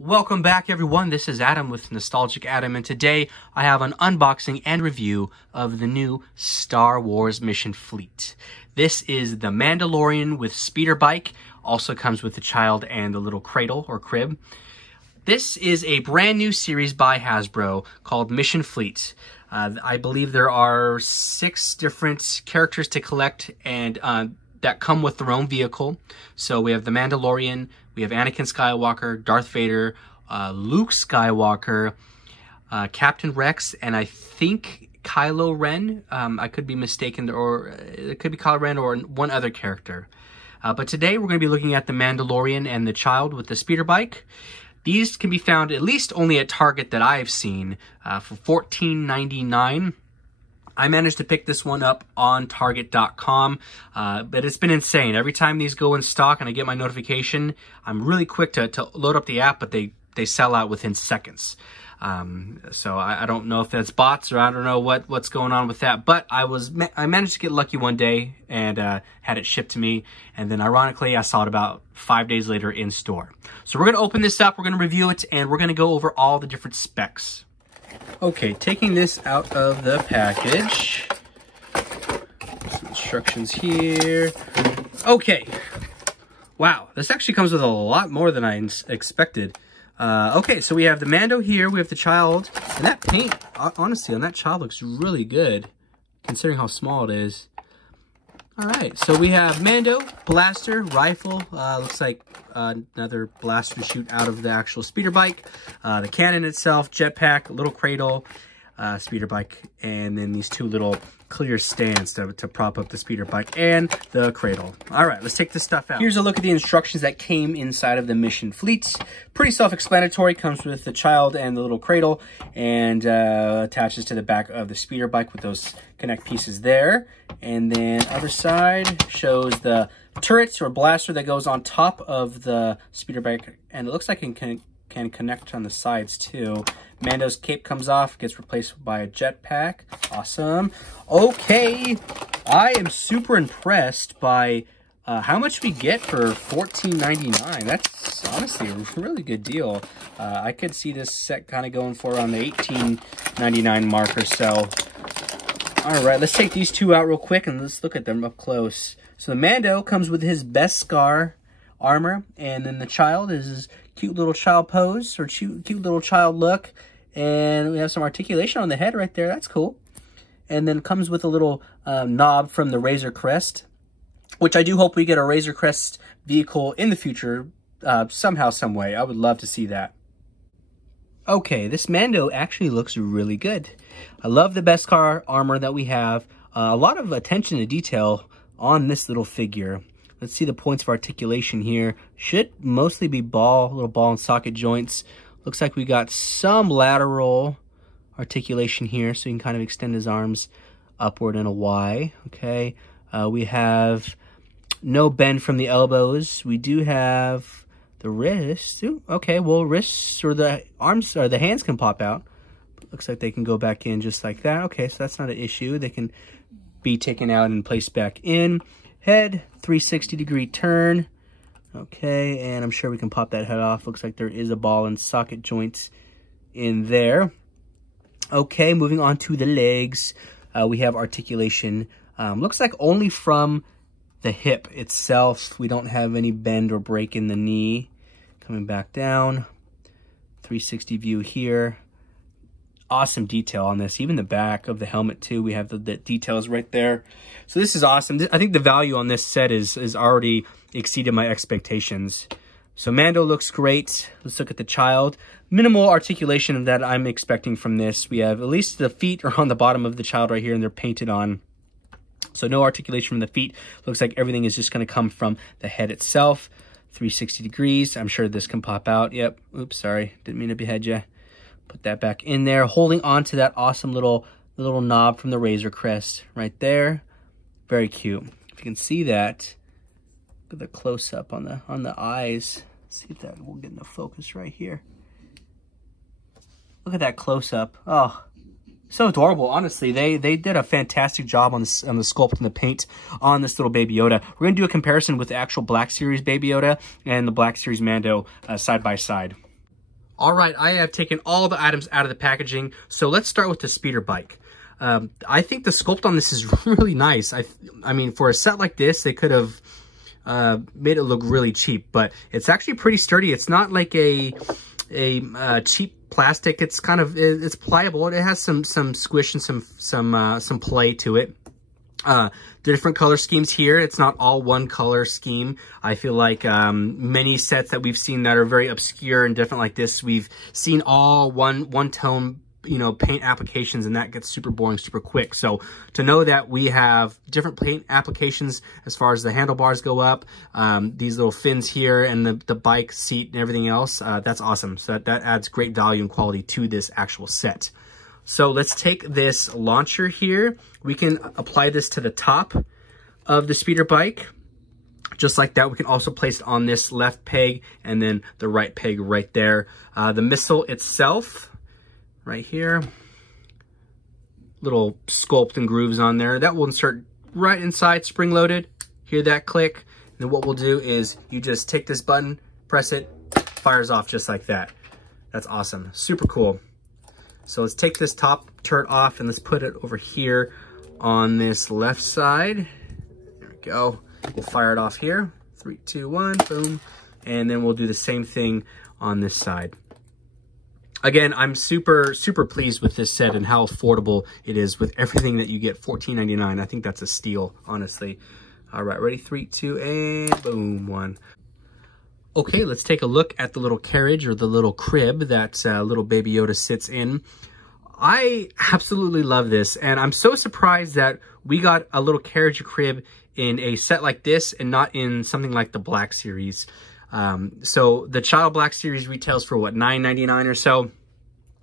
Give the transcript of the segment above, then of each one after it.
Welcome back, everyone. This is Adam with Nostalgic Adam, and today I have an unboxing and review of the new Star Wars Mission Fleet. This is the Mandalorian with speeder bike, also comes with the child and the little cradle or crib. This is a brand new series by Hasbro called Mission Fleet. I believe there are 6 different characters to collect and that come with their own vehicle. So we have the Mandalorian, we have Anakin Skywalker, Darth Vader, Luke Skywalker, Captain Rex, and I think Kylo Ren. I could be mistaken, or it could be Kylo Ren or one other character. But today we're going to be looking at the Mandalorian and the child with the speeder bike. These can be found at least only at Target that I've seen for $14.99. I managed to pick this one up on Target.com, but it's been insane. Every time these go in stock and I get my notification, I'm really quick to load up the app, but they sell out within seconds. So I don't know if that's bots or I don't know what's going on with that, but I managed to get lucky one day and had it shipped to me, and then ironically I saw it about 5 days later in store. So we're going to open this up, we're going to review it, and we're going to go over all the different specs. Okay, taking this out of the package. Some instructions here. Okay. Wow, this actually comes with a lot more than I expected. Okay, so we have the Mando here, we have the child, and that paint, honestly, on that child looks really good, considering how small it is. Alright, so we have Mando, blaster, rifle, looks like another blaster to shoot out of the actual speeder bike, the cannon itself, jetpack, little cradle, speeder bike, and then these 2 little clear stands to prop up the speeder bike and the cradle. Alright, let's take this stuff out. Here's a look at the instructions that came inside of the Mission Fleet. Pretty self-explanatory, comes with the child and the little cradle, and attaches to the back of the speeder bike with those connect pieces there. And then other side shows the turrets or blaster that goes on top of the speeder bike, and it looks like it can connect on the sides too. Mando's cape comes off, gets replaced by a jetpack. Awesome. Okay, I am super impressed by how much we get for $14.99. That's honestly a really good deal. I could see this set kind of going for around the $18.99 mark or so. All right, let's take these 2 out real quick and let's look at them up close. So the Mando comes with his Beskar armor, and then the child is his cute little child pose, or cute little child look, and we have some articulation on the head right there. That's cool. And then comes with a little knob from the Razor Crest, which I do hope we get a Razor Crest vehicle in the future somehow, some way. I would love to see that. Okay, this Mando actually looks really good. I love the Beskar armor that we have. A lot of attention to detail on this little figure. Let's see the points of articulation here. Should mostly be little ball and socket joints. Looks like we got some lateral articulation here, so you can kind of extend his arms upward in a Y. Okay, we have no bend from the elbows. We do have the wrists. Ooh, okay, well, wrists or the arms or the hands can pop out. Looks like they can go back in just like that. Okay, so that's not an issue. They can be taken out and placed back in. Head, 360-degree turn. Okay, and I'm sure we can pop that head off. Looks like there is a ball and socket joints in there. Okay, moving on to the legs. We have articulation. Looks like only from the hip itself. We don't have any bend or break in the knee. Coming back down. 360 view here. Awesome detail on this. Even the back of the helmet too, we have the details right there. So this is awesome. I think the value on this set is already exceeded my expectations. So Mando looks great. Let's look at the child. Minimal articulation that I'm expecting from this. We have at least the feet are on the bottom of the child right here, and they're painted on. So no articulation from the feet. Looks like everything is just going to come from the head itself. 360 degrees. I'm sure this can pop out. Yep. Oops, sorry. Didn't mean to behead you. Put that back in there, holding on to that awesome little knob from the Razor Crest right there. Very cute. If you can see that, look at the close-up on the eyes. Let's see if that will get in the focus right here. Look at that close-up. Oh, so adorable. Honestly, they did a fantastic job on the sculpt and the paint on this little Baby Yoda. We're gonna do a comparison with the actual Black Series Baby Yoda and the Black Series Mando side by side. All right, I have taken all the items out of the packaging, so let's start with the speeder bike. I think the sculpt on this is really nice. I mean, for a set like this, they could have made it look really cheap, but it's actually pretty sturdy. It's not like a cheap plastic. It's kind of, it's pliable. It has some squish and some play to it. The different color schemes here, it's not all one color scheme. I feel like many sets that we've seen that are very obscure and different like this, we've seen all one tone, you know, paint applications, and that gets super boring super quick. So to know that we have different paint applications as far as the handlebars go up, these little fins here, and the bike seat and everything else, that's awesome. So that adds great value and quality to this actual set. So let's take this launcher here. We can apply this to the top of the speeder bike. Just like that, we can also place it on this left peg and then the right peg right there. The missile itself, right here, little sculpt and grooves on there. That will insert right inside, spring-loaded. Hear that click? And then what we'll do is you just take this button, press it, fires off just like that. That's awesome, super cool. So let's take this top turret off and let's put it over here on this left side. There we go. We'll fire it off here. 3, 2, 1, boom. And then we'll do the same thing on this side. Again, I'm super pleased with this set and how affordable it is with everything that you get. $14.99. I think that's a steal, honestly. All right, ready? 3, 2, and boom, 1. Okay, let's take a look at the little carriage or the little crib that little Baby Yoda sits in. I absolutely love this, and I'm so surprised that we got a little carriage or crib in a set like this and not in something like the Black Series. So the Child Black Series retails for what, $9.99 or so?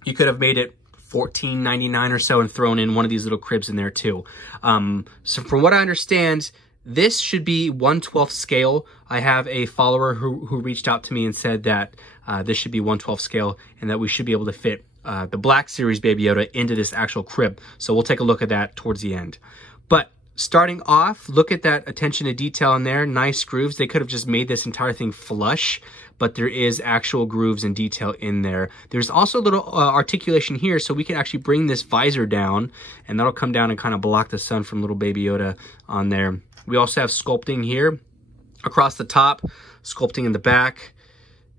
You could have made it $14.99 or so and thrown in one of these little cribs in there too. So from what I understand, this should be 1/12 scale. I have a follower who reached out to me and said that this should be 1/12 scale and that we should be able to fit the Black Series Baby Yoda into this actual crib. So we'll take a look at that towards the end. But starting off, look at that attention to detail in there. Nice grooves. They could have just made this entire thing flush, but there is actual grooves and detail in there. There's also a little articulation here, so we can actually bring this visor down, and that'll come down and kind of block the sun from little Baby Yoda on there. We also have sculpting here across the top, sculpting in the back,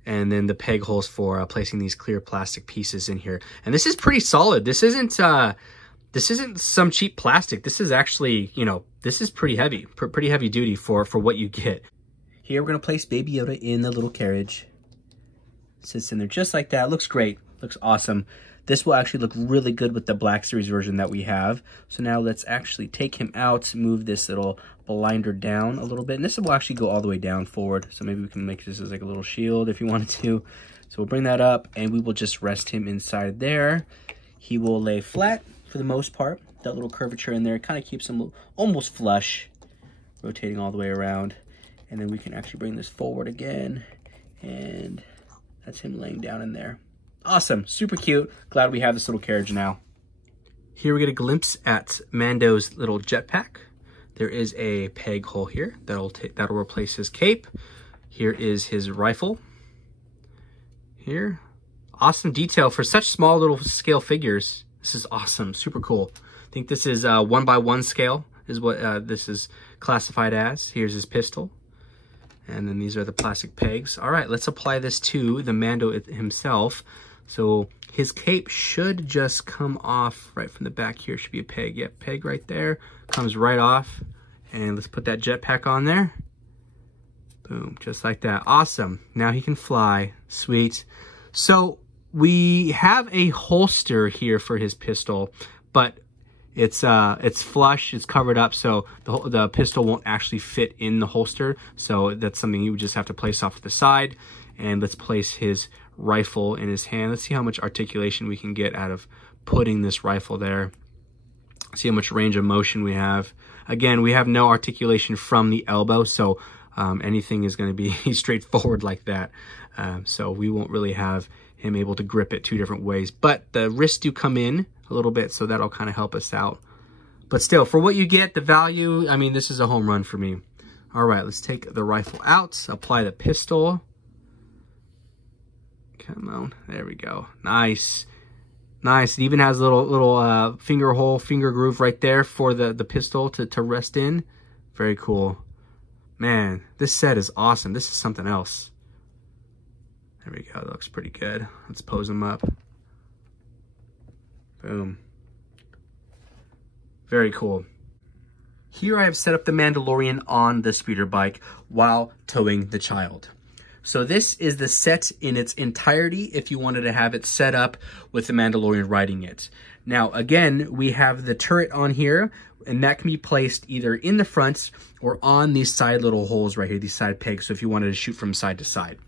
and then the peg holes for placing these clear plastic pieces in here. And this is pretty solid. This isn't some cheap plastic. This is actually, you know, this is pretty heavy, pretty heavy duty for what you get. Here we're gonna place Baby Yoda in the little carriage. Sits in there just like that. Looks great, looks awesome. This will actually look really good with the Black Series version that we have. So now let's actually take him out, move this little blinder down a little bit. And this will actually go all the way down forward. So maybe we can make this as like a little shield if you wanted to. So we'll bring that up and we will just rest him inside there. He will lay flat for the most part. That little curvature in there kind of keeps him almost flush, rotating all the way around. And then we can actually bring this forward again. And that's him laying down in there. Awesome, super cute. Glad we have this little carriage now. Here we get a glimpse at Mando's little jetpack. There is a peg hole here that'll replace his cape. Here is his rifle. Here, awesome detail for such small little scale figures. This is awesome, super cool. I think this is 1x1 scale is what this is classified as. Here's his pistol. And then these are the plastic pegs. All right, let's apply this to the Mando himself. So his cape should just come off right from the back here. Should be a peg. Yep, peg right there. Comes right off. And let's put that jetpack on there. Boom, just like that. Awesome. Now he can fly. Sweet. So we have a holster here for his pistol, but it's flush, it's covered up, so the pistol won't actually fit in the holster. So that's something you would just have to place off to the side. And let's place his rifle in his hand. Let's see how much articulation we can get out of putting this rifle there. See how much range of motion we have. Again, we have no articulation from the elbow, so anything is going to be straightforward like that. So we won't really have him able to grip it two different ways. But the wrists do come in a little bit, so that'll kind of help us out. But still, for what you get, the value, I mean, this is a home run for me. All right, let's take the rifle out, apply the pistol. Come on. There we go. Nice. Nice. It even has a little finger groove right there for the pistol to rest in. Very cool. Man, this set is awesome. This is something else. There we go. That looks pretty good. Let's pose him up. Boom. Very cool. Here I have set up the Mandalorian on the speeder bike while towing the child. So this is the set in its entirety if you wanted to have it set up with the Mandalorian riding it. Now again, we have the turret on here, and that can be placed either in the front or on these side little holes right here, these side pegs, so if you wanted to shoot from side to side.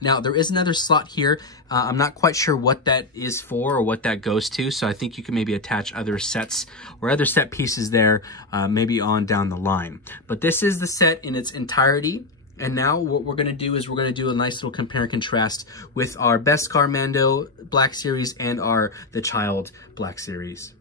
Now, there is another slot here. I'm not quite sure what that is for or what that goes to, so I think you can maybe attach other sets or other set pieces there, maybe on down the line. But this is the set in its entirety, and now what we're going to do is we're going to do a nice little compare and contrast with our Beskar Mando Black Series and the Child Black Series.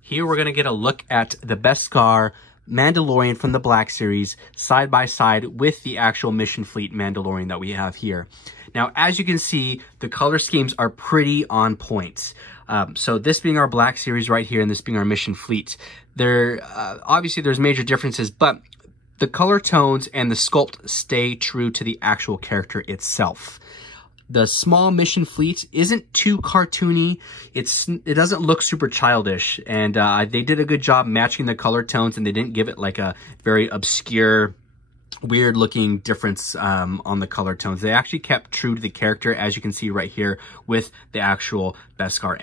Here we're going to get a look at the Beskar Mandalorian from the Black Series side by side with the actual Mission Fleet Mandalorian that we have here. Now, as you can see, the color schemes are pretty on point. So this being our Black Series right here and this being our Mission Fleet, obviously there's major differences, but the color tones and the sculpt stay true to the actual character itself. The small Mission Fleet isn't too cartoony. It doesn't look super childish, and they did a good job matching the color tones, and they didn't give it like a very obscure, weird looking difference on the color tones. They actually kept true to the character, as you can see right here with the actual Beskar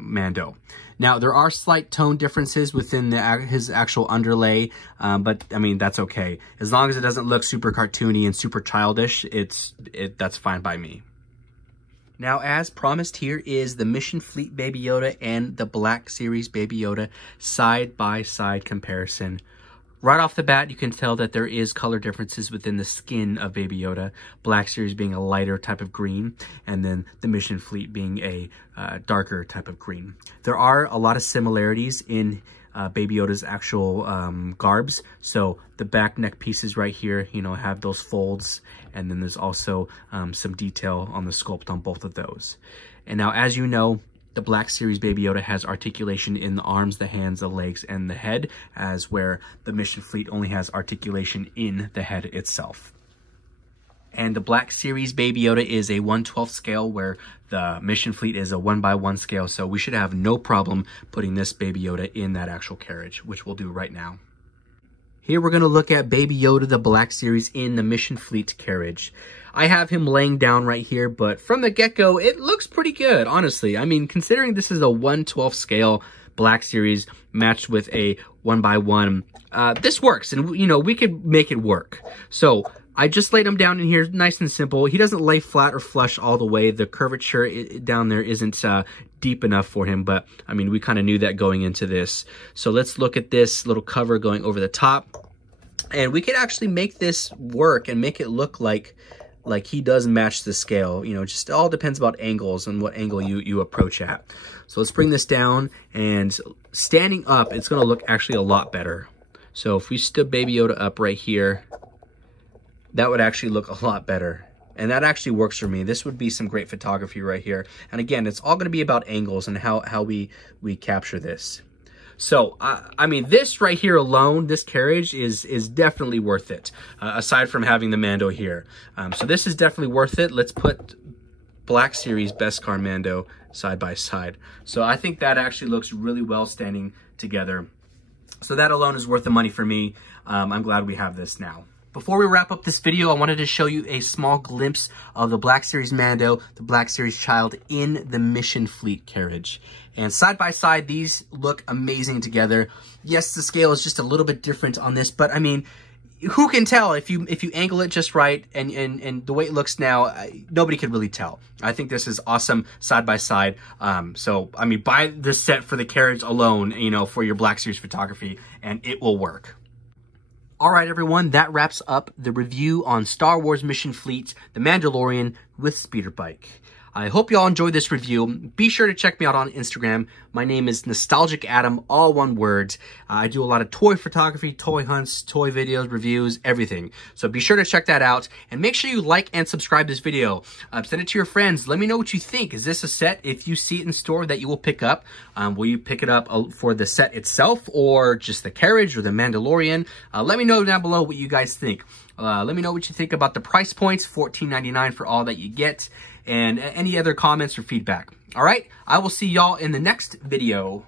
Mando. Now, there are slight tone differences within his actual underlay, but I mean, that's okay. As long as it doesn't look super cartoony and super childish, that's fine by me. Now, as promised, here is the Mission Fleet Baby Yoda and the Black Series Baby Yoda side-by-side comparison. Right off the bat, you can tell that there is color differences within the skin of Baby Yoda, Black Series being a lighter type of green, and then the Mission Fleet being a darker type of green. There are a lot of similarities in Baby Yoda's actual garbs. So the back neck pieces right here, have those folds, and then there's also some detail on the sculpt on both of those. And now, as you know, the Black Series Baby Yoda has articulation in the arms, the hands, the legs, and the head, as where the Mission Fleet only has articulation in the head itself. And the Black Series Baby Yoda is a 1/12 scale, where the Mission Fleet is a 1/1 scale, so we should have no problem putting this Baby Yoda in that actual carriage, which we'll do right now. Here we're going to look at Baby Yoda, the Black Series, in the Mission Fleet carriage. I have him laying down right here, but from the get-go, it looks pretty good, honestly. I mean, considering this is a 1/12 scale Black Series matched with a 1/1, this works, and, we could make it work. So I just laid him down in here, nice and simple. He doesn't lay flat or flush all the way. The curvature down there isn't deep enough for him, but I mean, we kind of knew that going into this. So let's look at this little cover going over the top, and we could actually make this work and make it look like he does match the scale. Just all depends about angles and what angle you approach at. So let's bring this down, and standing up, it's going to look actually a lot better. So if we stood Baby Yoda up right here, that would actually look a lot better. And that actually works for me. This would be some great photography right here. And again, it's all going to be about angles and how we capture this. So, I mean, this right here alone, this carriage is definitely worth it, aside from having the Mando here. So this is definitely worth it. Let's put Black Series Beskar Mando side by side. So I think that actually looks really well standing together. So that alone is worth the money for me. I'm glad we have this now. Before we wrap up this video, I wanted to show you a small glimpse of the Black Series Mando, the Black Series Child in the Mission Fleet carriage. And side by side, these look amazing together. Yes, the scale is just a little bit different on this, but I mean, who can tell if you angle it just right and the way it looks now, nobody could really tell. I think this is awesome side by side. So, I mean, buy this set for the carriage alone, for your Black Series photography, and it will work. All right, everyone, that wraps up the review on Star Wars Mission Fleet, The Mandalorian with Speeder Bike. I hope y'all enjoyed this review. Be sure to check me out on Instagram. My name is Nostalgic Adam, all one word. I do a lot of toy photography, toy hunts, toy videos, reviews, everything. So be sure to check that out. And make sure you like and subscribe this video. Send it to your friends. Let me know what you think. Is this a set, if you see it in store, that you will pick up? Will you pick it up for the set itself, or just the carriage, or the Mandalorian? Let me know down below what you guys think. Let me know what you think about the price points, $14.99 for all that you get, and any other comments or feedback. All right, I will see y'all in the next video.